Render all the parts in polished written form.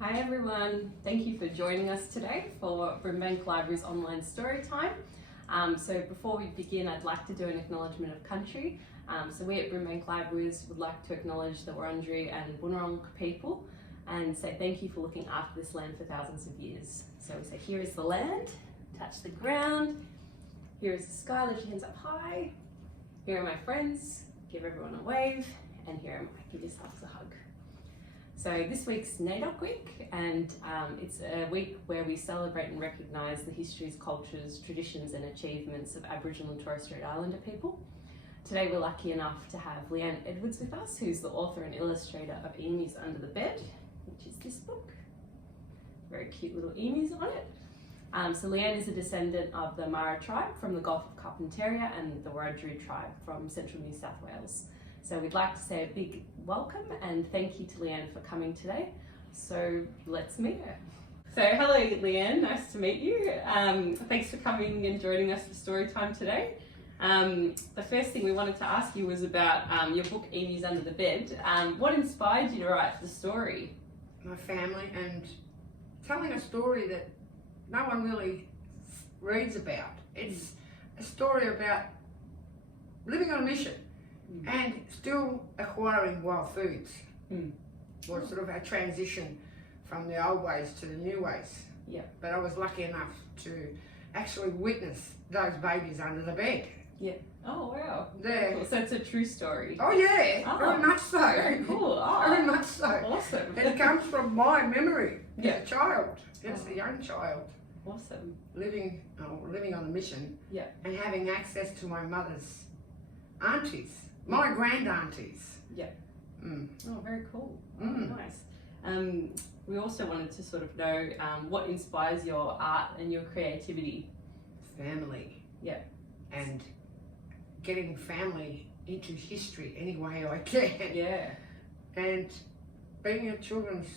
Hi everyone, thank you for joining us today for Brimbank Libraries online story time. So before we begin, I'd like to do an acknowledgement of country. So we at Brimbank Libraries would like to acknowledge the Wurundjeri and Bunurong people and say thank you for looking after this land for thousands of years. So we say, here is the land, touch the ground, here is the sky, lift your hands up high, here are my friends, give everyone a wave, and here am I, give yourselves a hug. So this week's NAIDOC week, and it's a week where we celebrate and recognise the histories, cultures, traditions and achievements of Aboriginal and Torres Strait Islander people. Today we're lucky enough to have Leann Edwards with us, who's the author and illustrator of Emus Under the Bed, which is this book. Very cute little emus on it. So Leann is a descendant of the Mara tribe from the Gulf of Carpentaria and the Wurundjeri tribe from central New South Wales. So we'd like to say a big welcome and thank you to Leann for coming today. So let's meet her. So hello Leann, nice to meet you. Thanks for coming and joining us for Storytime today. The first thing we wanted to ask you was about your book Emus Under the Bed. What inspired you to write the story? My family and telling a story that no one really reads about. It's a story about living on a mission. And still acquiring wild foods, or sort of a transition from the old ways to the new ways. Yeah. But I was lucky enough to actually witness those babies under the bed. Yeah. Oh wow. There. Cool. So it's a true story. Oh yeah, Oh, very much so. Very cool. Oh, Very much so. Awesome. It comes from my memory Yeah. as a child, as a young child, Awesome. living on a mission. Yeah. And having access to my mother's aunties. My grand aunties. Yeah. Mm. Oh, very cool. Mm. Oh, nice. We also wanted to sort of know what inspires your art and your creativity. Family. Yeah. And getting family into history any way I can. Yeah. And being a children's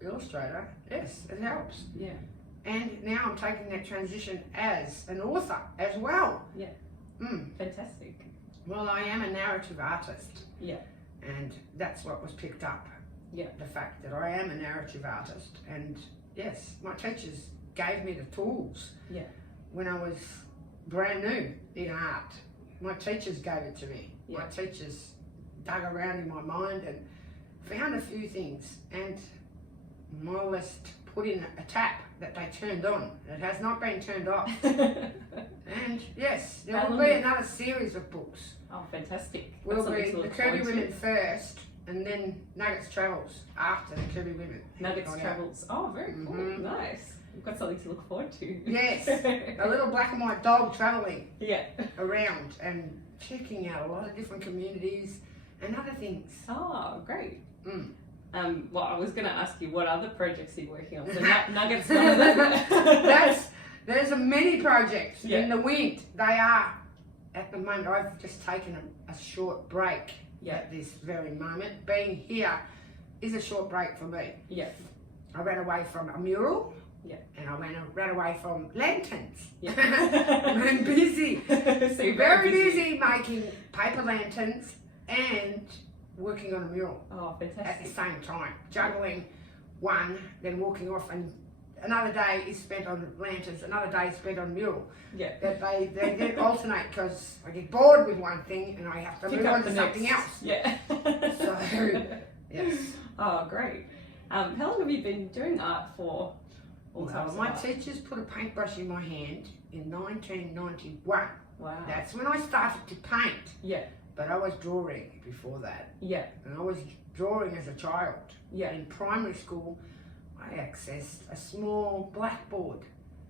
illustrator, yes, it helps. Yeah. And now I'm taking that transition as an author as well. Yeah. Fantastic. Well, I am a narrative artist. Yeah. And that's what was picked up. Yeah. The fact that I am a narrative artist. And yes, my teachers gave me the tools. Yeah. When I was brand new in art, my teachers gave it to me. Yeah. My teachers dug around in my mind and found a few things and more or less put in a tap that they turned on. It has not been turned off. And yes, there will be another series of books. Oh, fantastic. Will be the Kirby Women first, and then Nuggets Travels after the Kirby Women. Nuggets Travels. Oh, very cool. Nice. We've got something to look forward to. Yes, a little black and white dog travelling around and checking out a lot of different communities and other things. Oh, great. Well, I was going to ask you what other projects are you working on? So Nuggets. There's a many projects in the wind. They are, at the moment, I've just taken a short break at this very moment. Being here is a short break for me. Yeah. I ran away from a mural. Yeah. And I ran away from lanterns. Yeah. I'm busy. So you're very busy making paper lanterns and working on a mural. Oh, fantastic. At the same time. Juggling one, then walking off, and another day is spent on lanterns, another day is spent on mural. Yeah. That they alternate because I get bored with one thing and I have to move on to something else. Yeah. So, yes. Oh, great. How long have you been doing art for? Well, my teachers put a paintbrush in my hand in 1991. Wow. That's when I started to paint. Yeah. But I was drawing before that. Yeah. And I was drawing as a child. Yeah. In primary school, I accessed a small blackboard.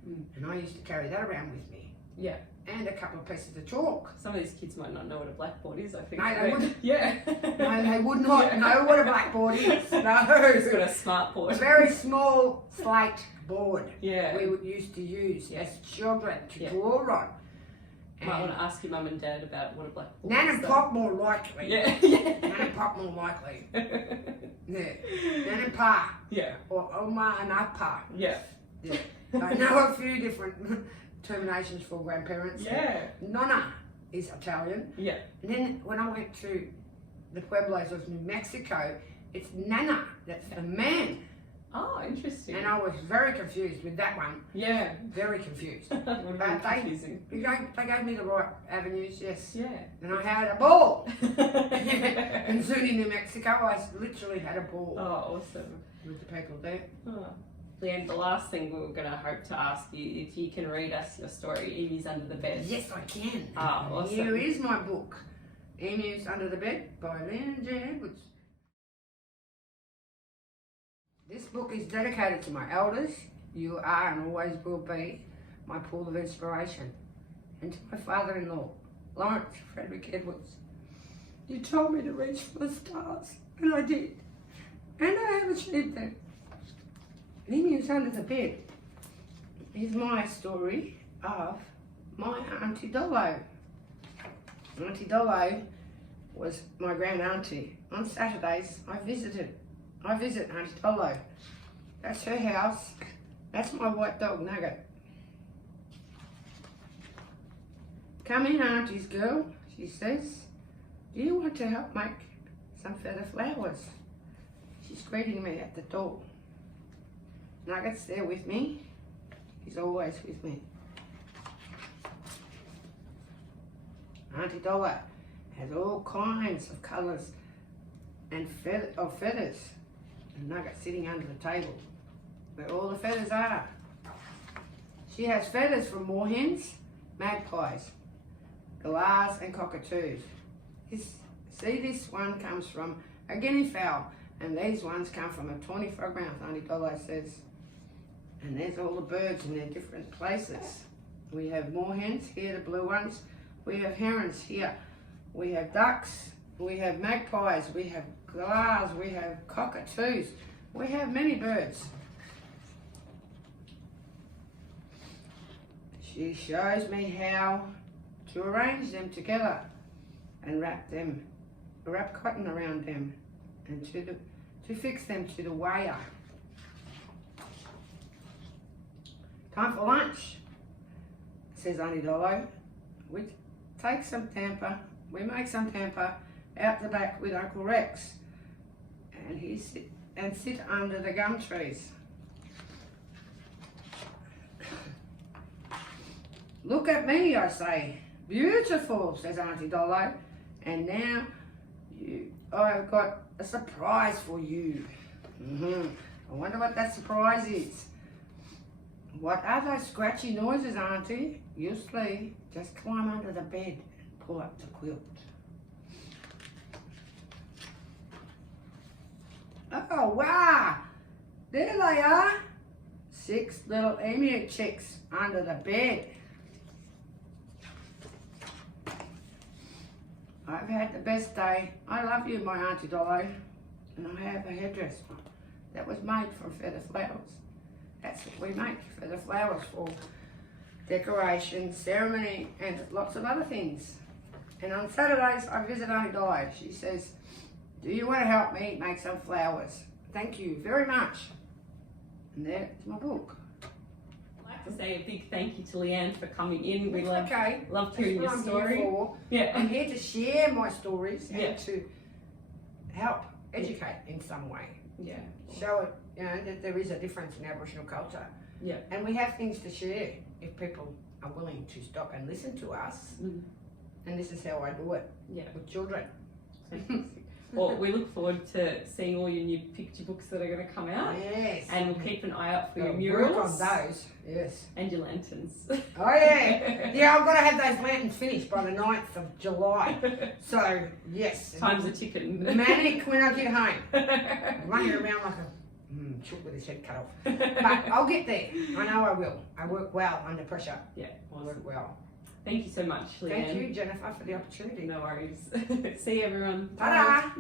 And I used to carry that around with me. Yeah. And a couple of pieces of chalk. Some of these kids might not know what a blackboard is, I think. No, they wouldn't. Yeah. No, they would not know what a blackboard is. No. It's got a smart board. A very small slate board. Yeah. We used to use as children to draw on. Might want to ask your mum and dad about what a blackboard Nan is. and Pop more likely. Yeah. Nan and Pop more likely. Yeah. Nan and Pa. Yeah. Or Oma and Appa. Yeah. Yeah. I know a few different terminations for grandparents. Yeah. Nonna is Italian. Yeah. And then when I went to the Pueblos of New Mexico, it's Nana, that's the man. Oh, And I was very confused with that one. Yeah. Very confused. Very But confusing. they gave me the right avenues, yes. Yeah. And I had a ball. In Zuni, New Mexico, I literally had a ball Oh, awesome. with the people there. Oh. Leann, the last thing we were going to hope to ask you, if you can read us your story, Emus Under the Bed. Yes, I can. Ah, awesome. Here is my book, Emus Under the Bed by Leann Edwards. This book is dedicated to my elders. You are and always will be my pool of inspiration. And to my father-in-law, Lawrence Frederick Edwards. You told me to reach for the stars, and I did. And I have achieved that. Emus Under the Bed is my story of my Auntie Dolo. Auntie Dolo was my grand auntie. On Saturdays, I visit Auntie Dolo. That's her house. That's my white dog Nugget. Come in, Auntie's girl, she says. Do you want to help make some feather flowers? She's greeting me at the door. Nugget's there with me. He's always with me. Auntie Dolo has all kinds of colours and feathers. And Nugget's sitting under the table where all the feathers are. She has feathers from moorhens, magpies, galahs and cockatoos. This one comes from a guinea fowl, and these ones come from a tawny frogmouth, Auntie Dolo says. And there's all the birds in their different places. We have moorhens here, the blue ones. We have herons here. We have ducks. We have magpies. We have galahs. We have cockatoos. We have many birds. She shows me how to arrange them together and wrap cotton around them and to fix them to the wire. Time for lunch, says Auntie Dolo. We take some tamper, we make some tamper out the back with Uncle Rex, and sit under the gum trees. Look at me, I say. Beautiful, says Auntie Dolo. And now I've got a surprise for you. I wonder what that surprise is. What are those scratchy noises, Auntie? You'll see. Just climb under the bed and pull up the quilt. Oh, wow! There they are. 6 little emu chicks under the bed. I've had the best day. I love you, my Auntie Dolo. And I have a hairdresser that was made from feather flowers. That's what we make, feather flowers for decoration, ceremony, and lots of other things. And on Saturdays, I visit Auntie Dolo. She says, do you want to help me make some flowers? Thank you very much. And there's my book. I'd like to say a big thank you to Leann for coming in. We loved That's hearing what your I'm story. Here for. Yeah. I'm here to share my stories and Yeah. to help educate in some way. Yeah. Show it, that there is a difference in Aboriginal culture. Yeah. And we have things to share if people are willing to stop and listen to us. And this is how I do it with children. Well, we look forward to seeing all your new picture books that are going to come out. Yes. And we'll keep an eye out for your Work murals. on those, yes. And your lanterns. Oh yeah. Yeah, I've got to have those lanterns finished by the 9th of July. So, yes. Time's a ticking. Manic when I get home. Running around like a chook with his head cut off. But I'll get there. I know I will. I work well under pressure. Yeah. I work well. Thank you so much, Leann. Thank you, Jennifer, for the opportunity. No worries. See you, everyone. Ta-da!